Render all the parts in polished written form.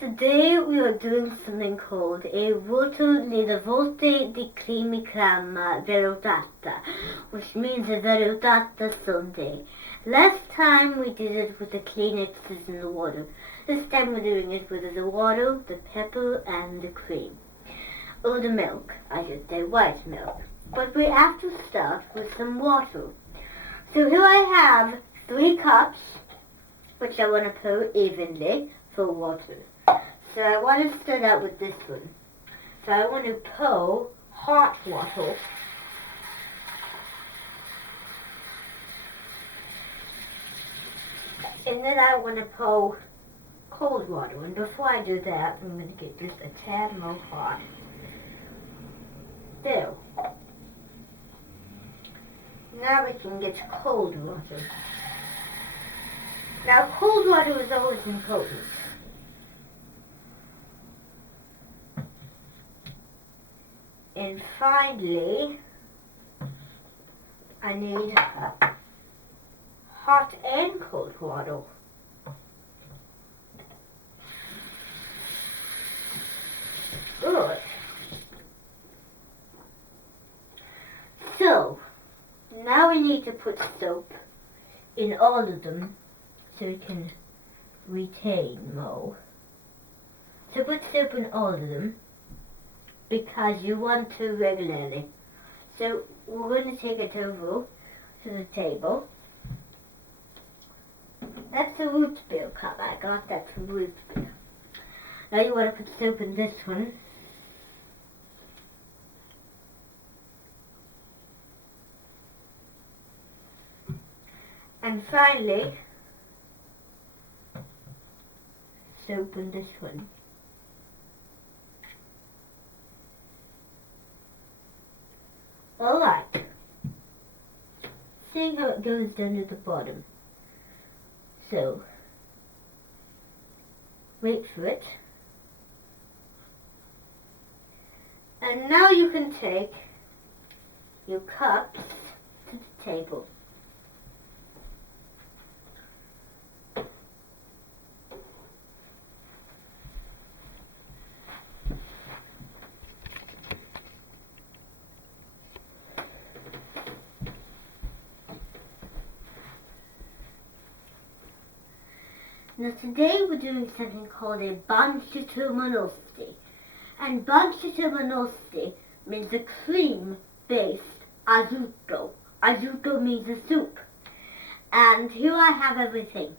Today we are doing something called a voto nelle volte di crema velodata, which means a velodata sundae. Last time we did it with the Kleenexes in the water. This time we're doing it with the water, the pepper, and the cream. Or the milk, I should say white milk. But we have to start with some water. So here I have 3 cups, which I want to pour evenly for water. So I want to start out with this one. So I want to pour hot water. And then I want to pour cold water. And before I do that, I'm going to get just a tad more hot. There. Now we can get cold water. Now cold water is always important. And finally, I need hot and cold water. Good. So, now we need to put soap in all of them so it can retain more. So put soap in all of them, because you want to regularly. So we're going to take it over to the table. That's the root beer cup. I got that from root beer. Now you want to put soap in this one. And finally, soap in this one. Alright, seeing how it goes down to the bottom. So, wait for it. And now you can take your cups to the table. Now today we're doing something called a banchitomanosti. And banchitomanosti means a cream-based azuto. Azuto means a soup. And here I have everything.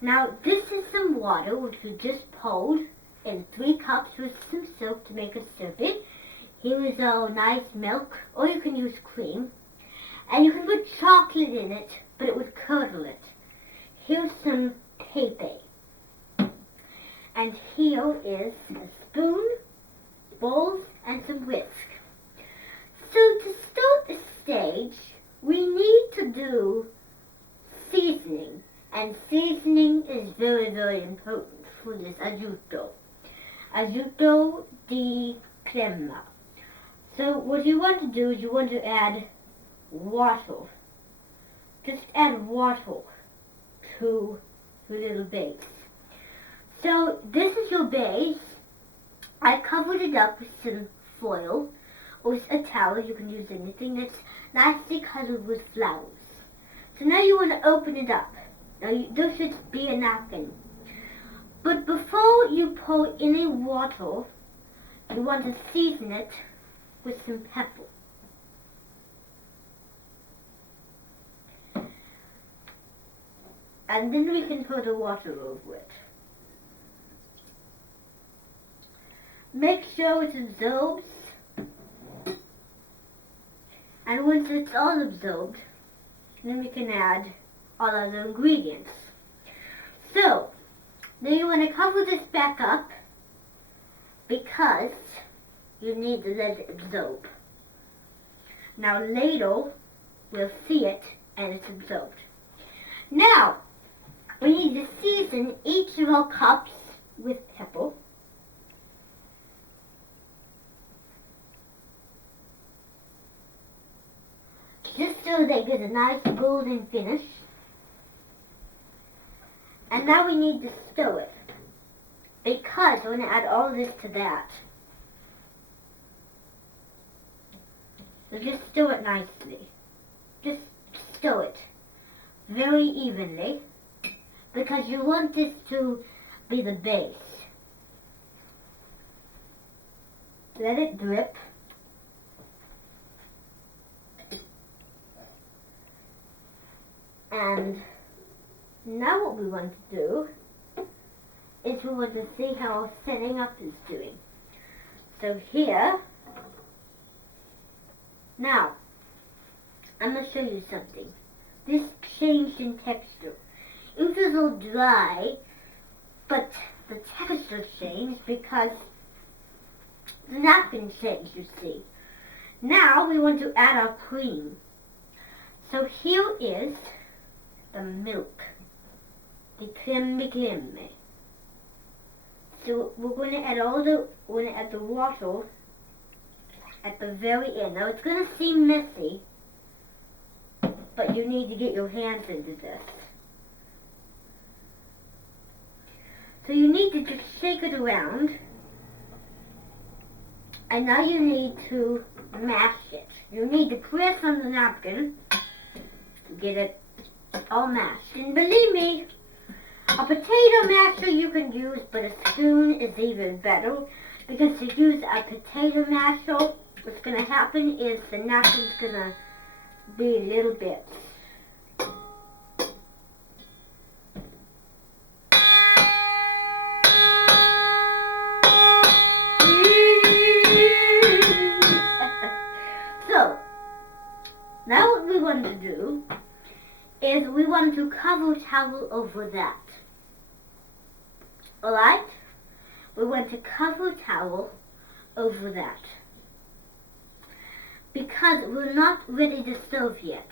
Now this is some water which we just poured in 3 cups with some soap to make it soupy. Here is our nice milk, or you can use cream. And you can put chocolate in it, but it would curdle it. Here's some pepe. And here is a spoon, bowls, and some whisk. So to start the stage, we need to do seasoning. And seasoning is very, very important for this azuto. Azuto di crema. So what you want to do is you want to add water. Just add water to the little base. So this is your base. I covered it up with some foil or with a towel. You can use anything that's nicely covered with flowers. So now you want to open it up. Now there should be a napkin. But before you pour any water, you want to season it with some pepper. And then we can pour the water over it. Make sure it absorbs. And once it's all absorbed, then we can add all other ingredients. So, now you want to cover this back up because you need to let it absorb. Now later, we'll see it and it's absorbed. Now, we need to season each of our cups with pepper. Just so they get a nice golden finish. And now we need to stir it. because we're going to add all this to that. So just stir it nicely. Just stir it very evenly because you want this to be the base. Let it drip. And now what we want to do is we want to see how our setting up is doing. So here, now, I'm going to show you something. This changed in texture. It was all dry, but the texture changed because the napkin changed, you see. Now we want to add our cream. So here is the milk, the creme. So we're going to add the water at the very end. Now it's going to seem messy, but you need to get your hands into this. So you need to just shake it around, and now you need to mash it. You need to press on the napkin to get it all mashed. And believe me, a potato masher you can use, but a spoon is even better, because to use a potato masher, what's going to happen is the napkin's going to be a little bit. So, now what we want to do is we want to cover a towel over that. Alright? We want to cover a towel over that. Because we're not ready to serve yet.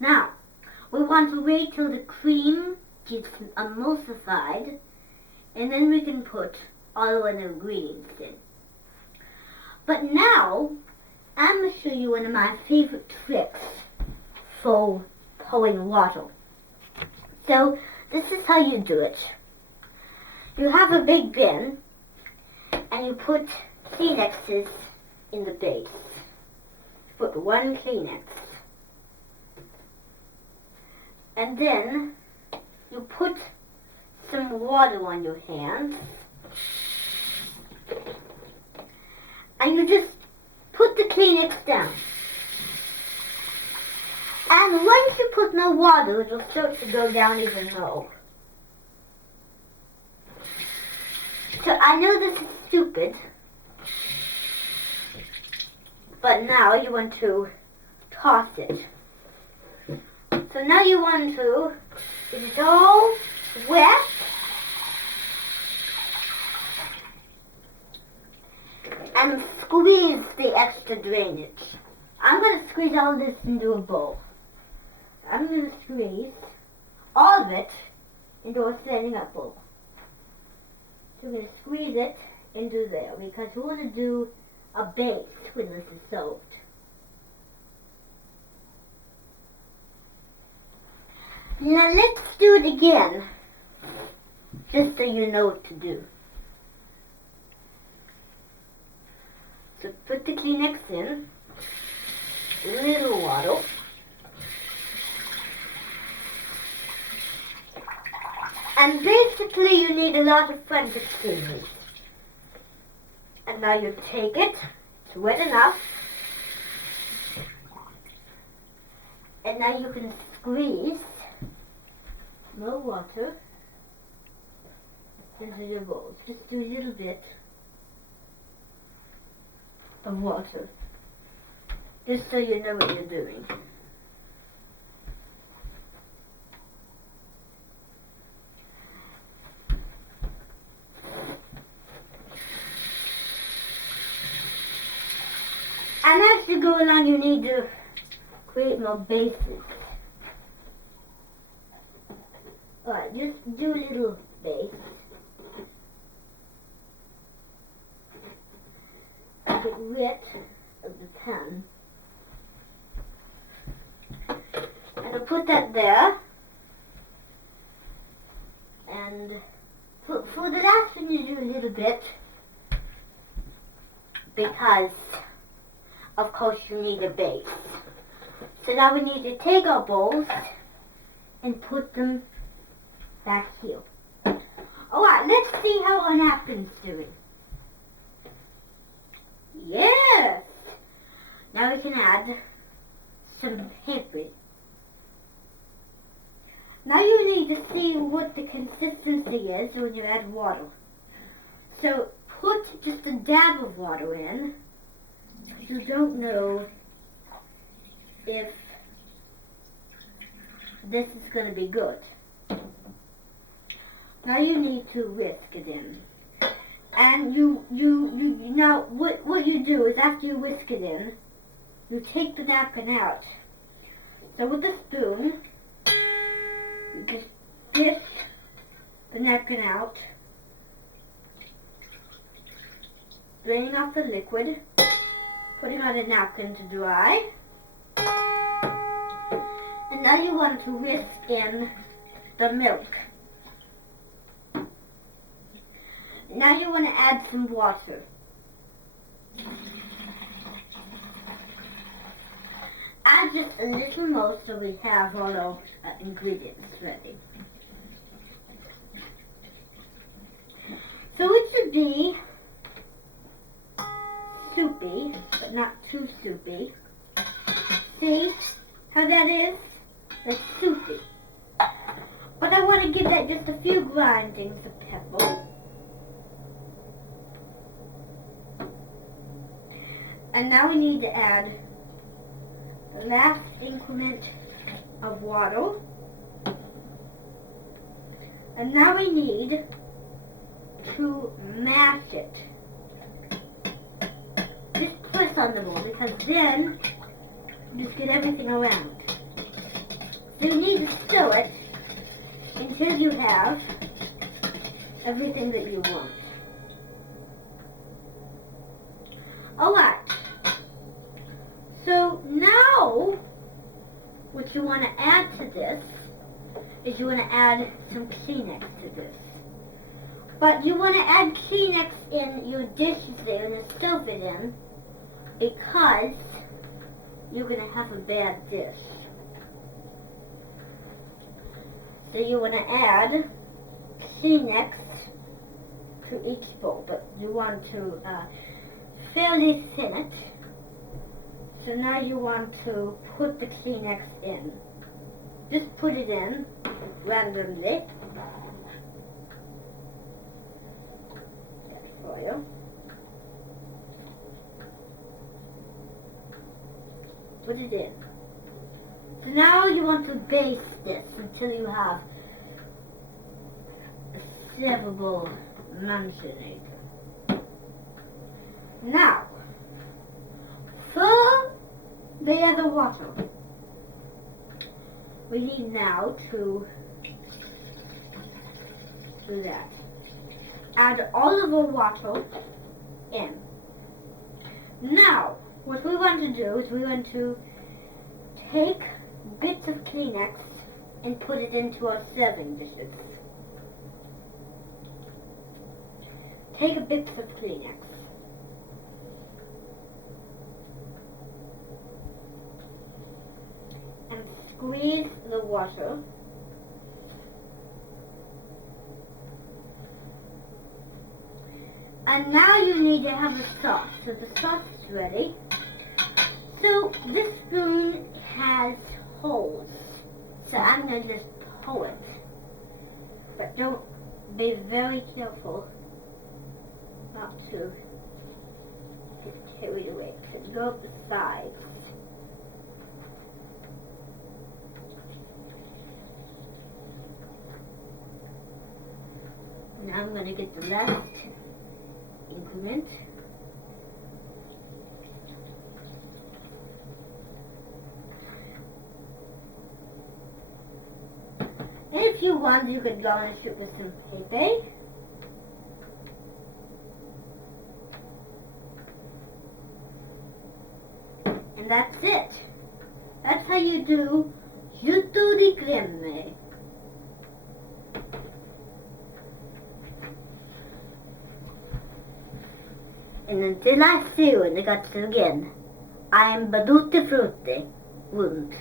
Now, we want to wait till the cream gets emulsified, and then we can put all of the ingredients in. But now, I'm going to show you one of my favorite tricks for pouring water. So, this is how you do it. You have a big bin, and you put Kleenexes in the base. Put one Kleenex. And then you put some water on your hands. And you just put the Kleenex down. And once you put no water, it will start to go down even more. So I know this is stupid, but now you want to toss it. So now you want to, it's all wet, and squeeze the extra drainage. I'm going to squeeze all this into a bowl. I'm going to squeeze all of it into a standing up bowl. So we're going to squeeze it into there because we want to do a base when this is soaked. Now let's do it again, just so you know what to do. So put the Kleenex in, a little water, and basically you need a lot of French extinguishers. And now you take it, it's wet enough, and now you can squeeze more water into your bowl. Just do a little bit of water, just so you know what you're doing. And as you go along, you need to create more bases. Alright, just do a little base. Get rid of the pan. And I'll put that there. And For the last one you do a little bit, because of course you need a base. So now we need to take our bowls and put them back here. Alright, let's see how our napkin's doing. Yes! Now we can add some paper. Now you need to see what the consistency is when you add water. So put just a dab of water in. You don't know if this is going to be good. Now you need to whisk it in. And you now what you do is after you whisk it in, you take the napkin out. So with a spoon, you just dish the napkin out, draining off the liquid, putting on a napkin to dry. And now you want to whisk in the milk. Now you want to add some water. Add just a little more so we have all our ingredients ready. So it should be soupy, but not too soupy. See how that is? That's soupy. But I want to give that just a few grindings of pepper. And now we need to add the last increment of water. And now we need to mash it. Just press on the bowl because then you just get everything around. So you need to stir it until you have everything that you want. Alright. So now what you want to add to this is you want to add some Kleenex to this. But you want to add Kleenex in your dishes there and stuff it in because you're going to have a bad dish. So you want to add Kleenex to each bowl, but you want to fairly thin it. So now you want to put the Kleenex in. Just put it in randomly. That for you. Put it in. So now you want to base this until you have a servable mansionator. Now, for the other water, we need now to do that. Add all of our water in. Now, what we want to do is we want to take bits of Kleenex and put it into our serving dishes. Take a bit of Kleenex. And squeeze the water. And now you need to have a sauce. So the sauce is ready. So this spoon has holes. So I'm going to just pull it. But don't be very careful not to get carried away. So go up the sides. Now I'm going to get the last increment. And if you want, you could garnish it with some pepe. And that's it. That's how you do jutto di creme. And until I see you in the guts again, I am Baduti Frutti, Wund.